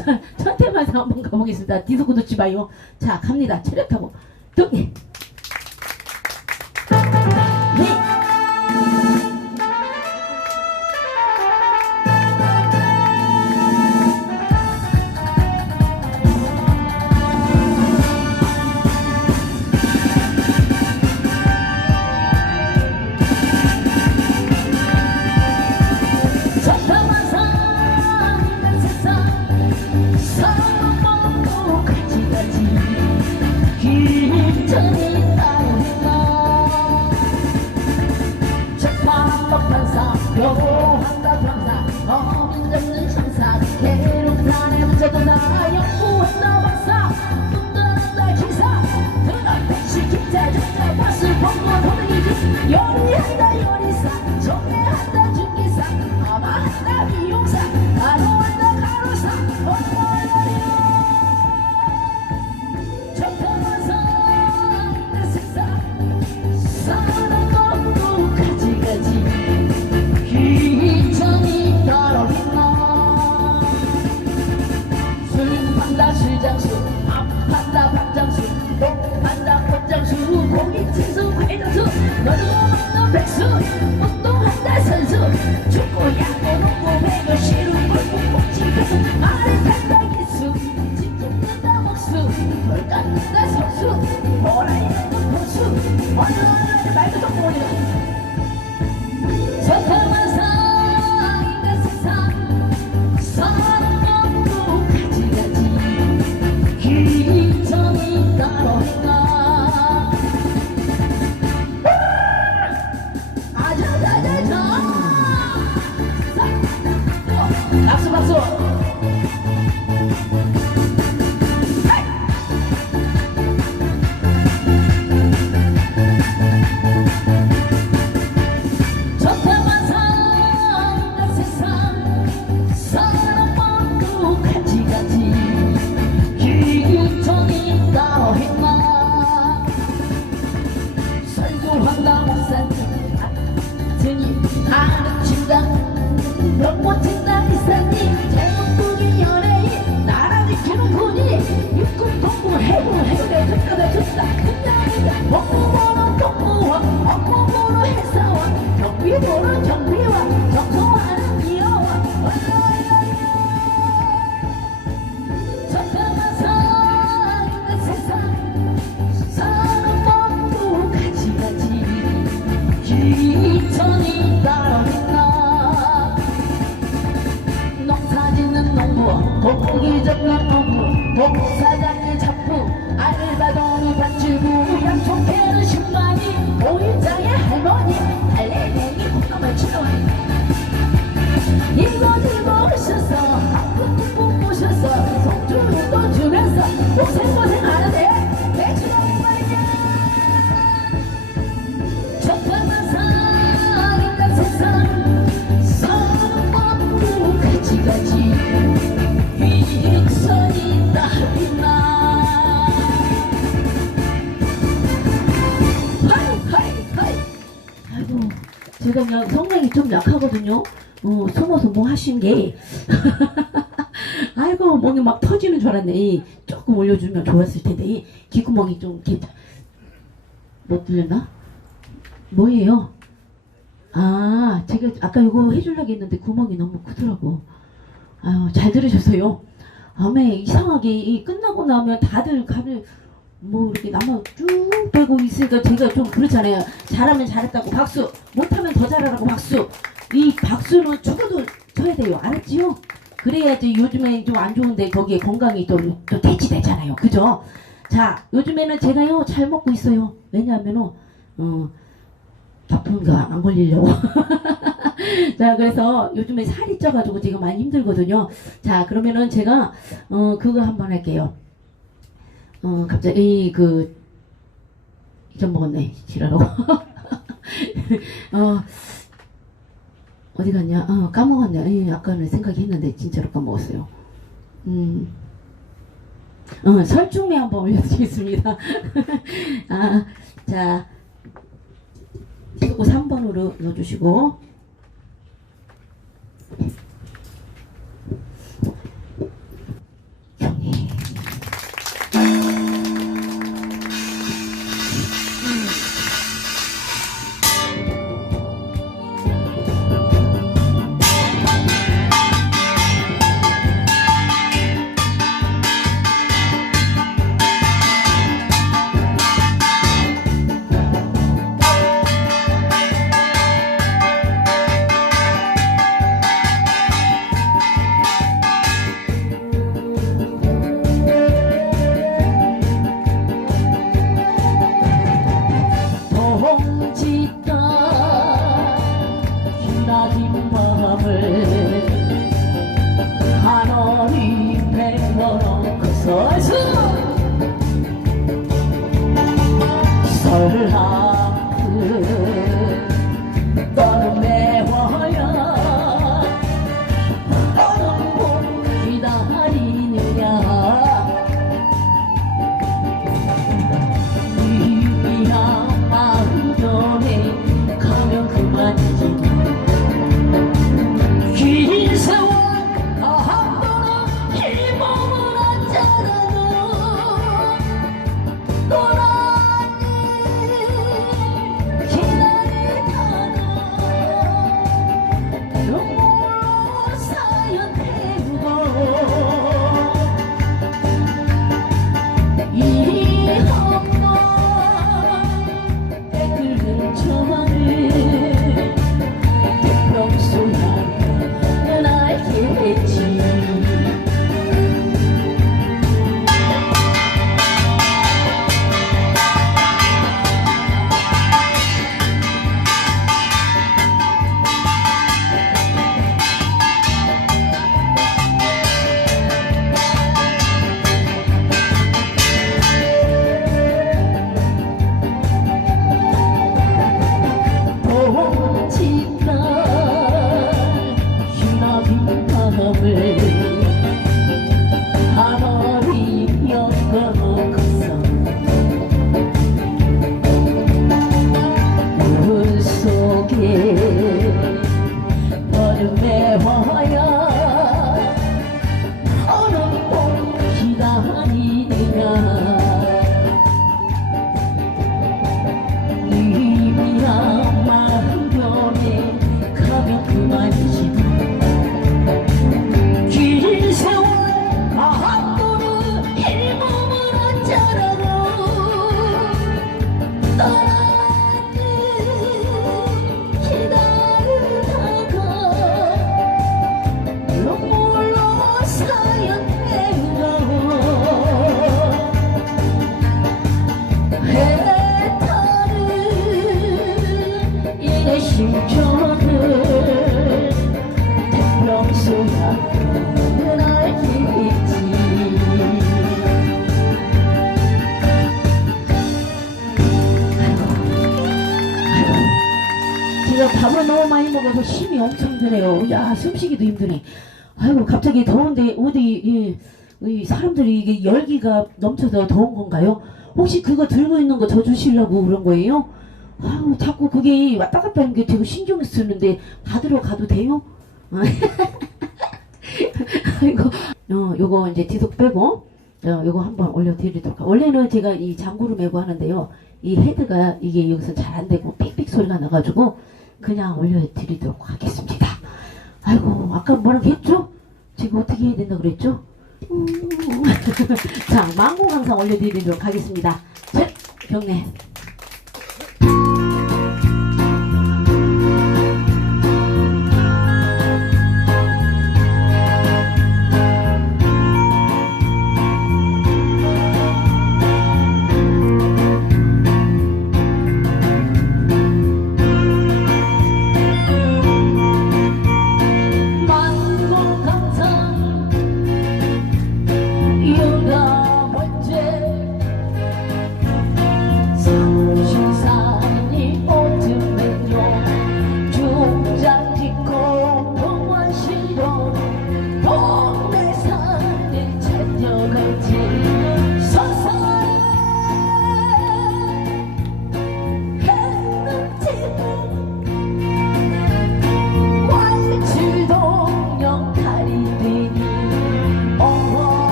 자, 천태만상 한번 가보겠습니다. 뒤섞고 놓지 마요. 자, 갑니다. 체력 타고. 뚱! 네. 재판법판사 변호한다. 판사 어민 잡는 형사. 대륙단에 문제도 나 연구한다 박사 뚱딴다 기사. 들어간 택시 기자 적자 버스 번거 도둑이지 요리한다 요리사. 정리한다 중기사. 아마한다 미용사. 가로한다 가로사. 어머나 판다 술장수. 밥 판다 밥장수. 목 판다 꽃장수. 고깃집수 회장수. 너도 없는 백수. 운동한다 선수. 축구 야 그냥 성량이 좀 약하거든요 어, 숨어서 뭐 하신 게 아이고 목이 막 터지는 줄 알았네 이, 조금 올려주면 좋았을 텐데 이 귓구멍이 좀 이렇게 못 들렸나? 뭐예요? 아, 제가 아까 이거 해주려고 했는데 구멍이 너무 크더라고. 아유, 잘 들으셨어요? 아메, 이상하게 이 끝나고 나면 다들 가을 뭐 이렇게 나만 쭉 빼고 있으니까 제가 좀 그렇잖아요. 잘하면 잘했다고 박수, 못하면 더 잘하라고 박수. 이 박수는 죽어도 쳐야 돼요. 알았지요? 그래야지 요즘에 좀 안 좋은데 거기에 건강이 또, 또 대치되잖아요. 그죠? 자, 요즘에는 제가요, 잘 먹고 있어요. 왜냐하면은, 어, 아픈 거 안 걸리려고. 자, 그래서 요즘에 살이 쪄가지고 지금 많이 힘들거든요. 자, 그러면은 제가, 어, 그거 한번 할게요. 어, 갑자기, 이, 그, 잊어먹었네. 지랄하고. 어, 어디 갔냐? 아, 까먹었네. 예, 아까는 생각이 했는데, 진짜로 까먹었어요. 음. 어, 설중매 한번 올려드리겠습니다. 아, 자, 요거 3번으로 넣어주시고, 먹어서 힘이 엄청 드네요. 야, 숨쉬기도 힘드네. 아이고, 갑자기 더운데, 어디, 예, 이 사람들이 이게 열기가 넘쳐서 더운 건가요? 혹시 그거 들고 있는 거 저 주시려고 그런 거예요? 아유, 자꾸 그게 왔다 갔다 하는 게 되게 신경 쓰는데, 받으러 가도 돼요? 아이고, 어, 요거 이제 뒤속 빼고, 어, 요거 한번 올려드리도록. 하- 원래는 제가 이 장구를 메고 하는데요. 이 헤드가 이게 여기서 잘 안 되고 삑삑 소리가 나가지고 그냥 올려드리도록 하겠습니다. 아이고, 아까 뭐라고 했죠? 지금 어떻게 해야 된다 그랬죠? 음. 자, 망고 강상 올려드리도록 하겠습니다. 자, 경례.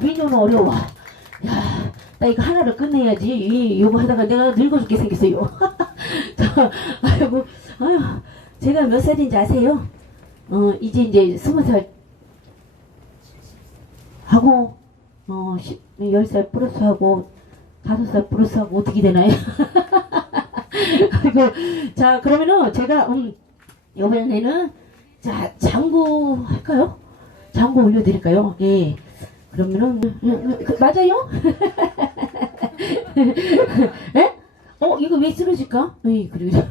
민요는 어려워 야, 나 이거 하나를 끝내야지. 이, 요거 하다가 내가 늙어 죽게 생겼어요. 저, 아이고, 아유, 제가 몇 살인지 아세요? 어, 이제 이제 스무 살 하고, 어, 십, 열 살 플러스 하고, 다섯 살 플러스 하고, 어떻게 되나요? 아이고, 자, 그러면은 제가, 음, 이번에는, 자, 장구 할까요? 장구 올려드릴까요? 예. 그러면은 음, 음, 그, 맞아요? 에? 어 이거 왜 쓰러질까? 에이 그리고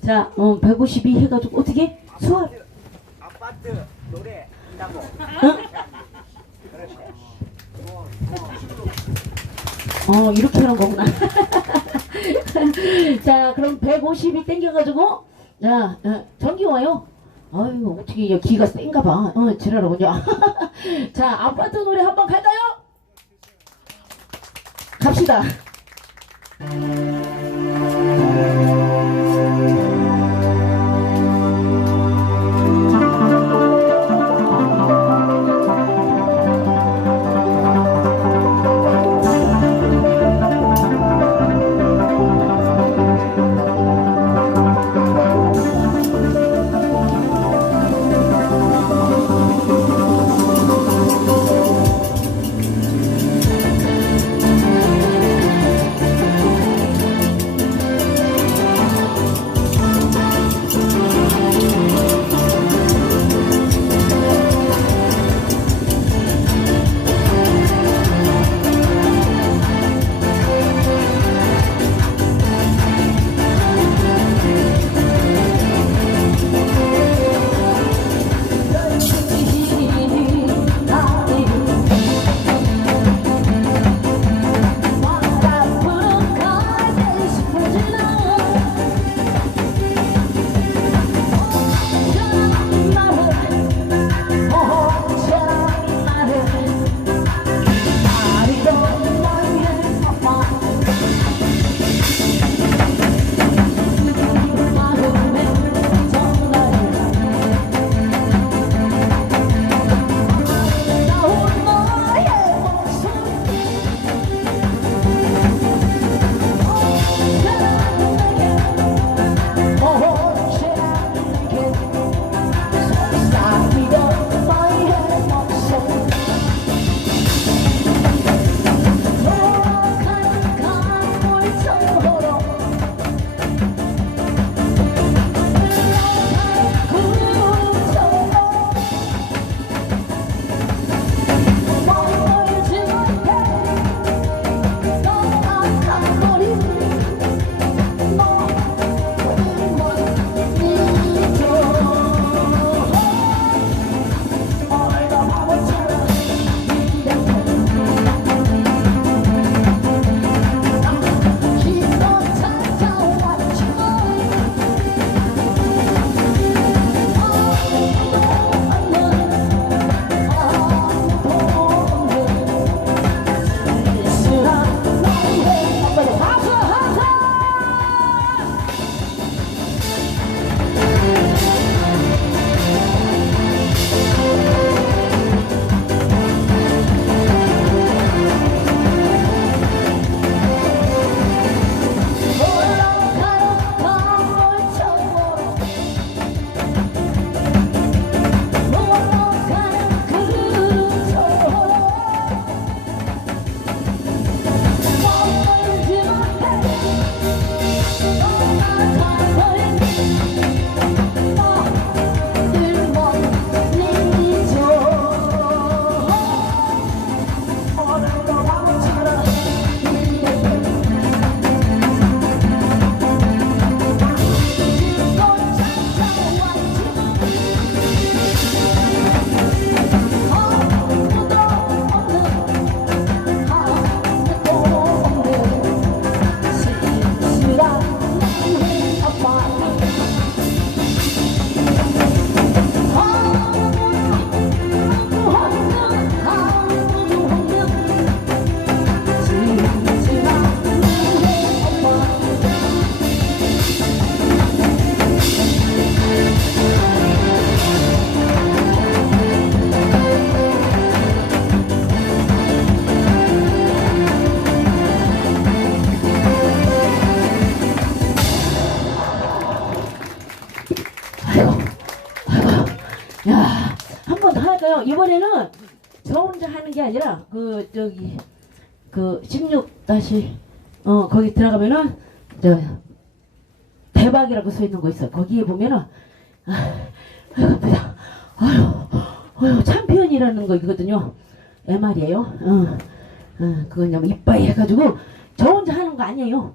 자, 어, 152 해가지고 어떻게 수학 아파트 노래 한다고. 어 이렇게 하는 거구나. 자, 그럼 152 땡겨가지고 자 어, 전기 와요. 아유 어떻게 이 기가 센가 봐. 어 지랄하군요. 자 아파트 노래 한번 갈까요? 갑시다. 이번에는 저 혼자 하는 게 아니라 그 저기 그 16 다시 어 거기 들어가면은 저 대박이라고 써 있는 거 있어. 거기에 보면은 아, 배다. 아유, 아유 챔피언이라는 거 있거든요. MR이에요. 어, 어 그거냐면 이빠이 해가지고 저 혼자 하는 거 아니에요.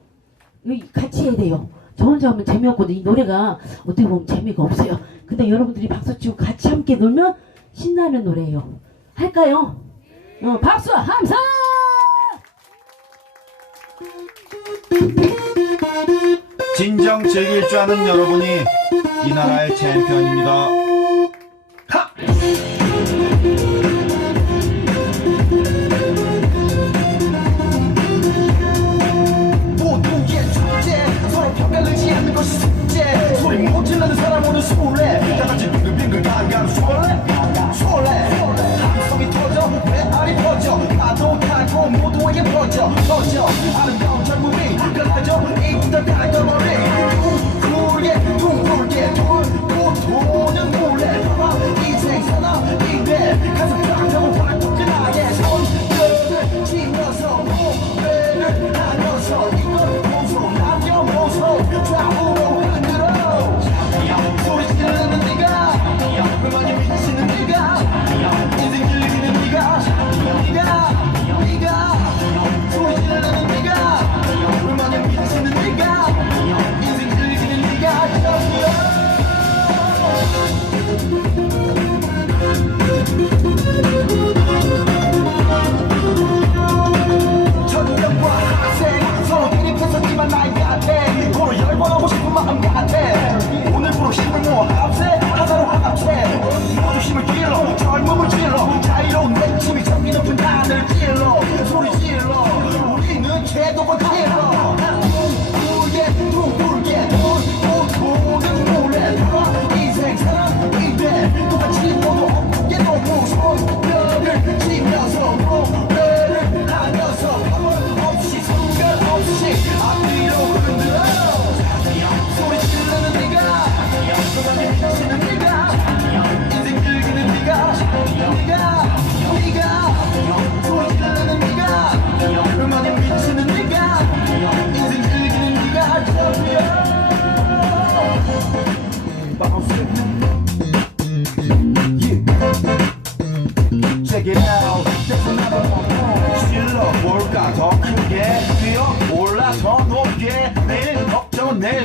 같이 해야 돼요. 저 혼자 하면 재미없거든. 이 노래가 어떻게 보면 재미가 없어요. 근데 여러분들이 박수 치고 같이 함께 놀면 신나는 노래예요. 할까요? 어, 박수 함성! 진정 즐길 줄 아는 여러분이 이 나라의 챔피언입니다. 크게 뛰어 올라 더 높게 내일 걱정은 내일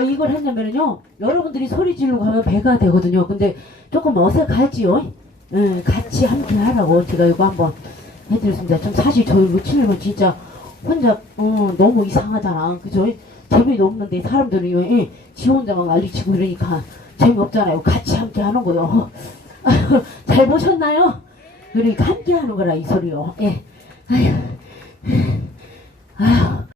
왜 이걸 했냐면요. 여러분들이 소리 지르고 하면 배가 되거든요. 근데 조금 어색하지요? 예, 같이 함께 하라고 제가 이거 한번 해드렸습니다. 좀 사실 저희 루치는 진짜 혼자, 어, 너무 이상하잖아. 그죠? 재미도 없는데 사람들이 왜, 지 혼자만 난리치고 이러니까 재미없잖아요. 같이 함께 하는 거요. 잘 보셨나요? 그러니까 함께 하는 거라, 이 소리요. 예. 아휴. 아휴.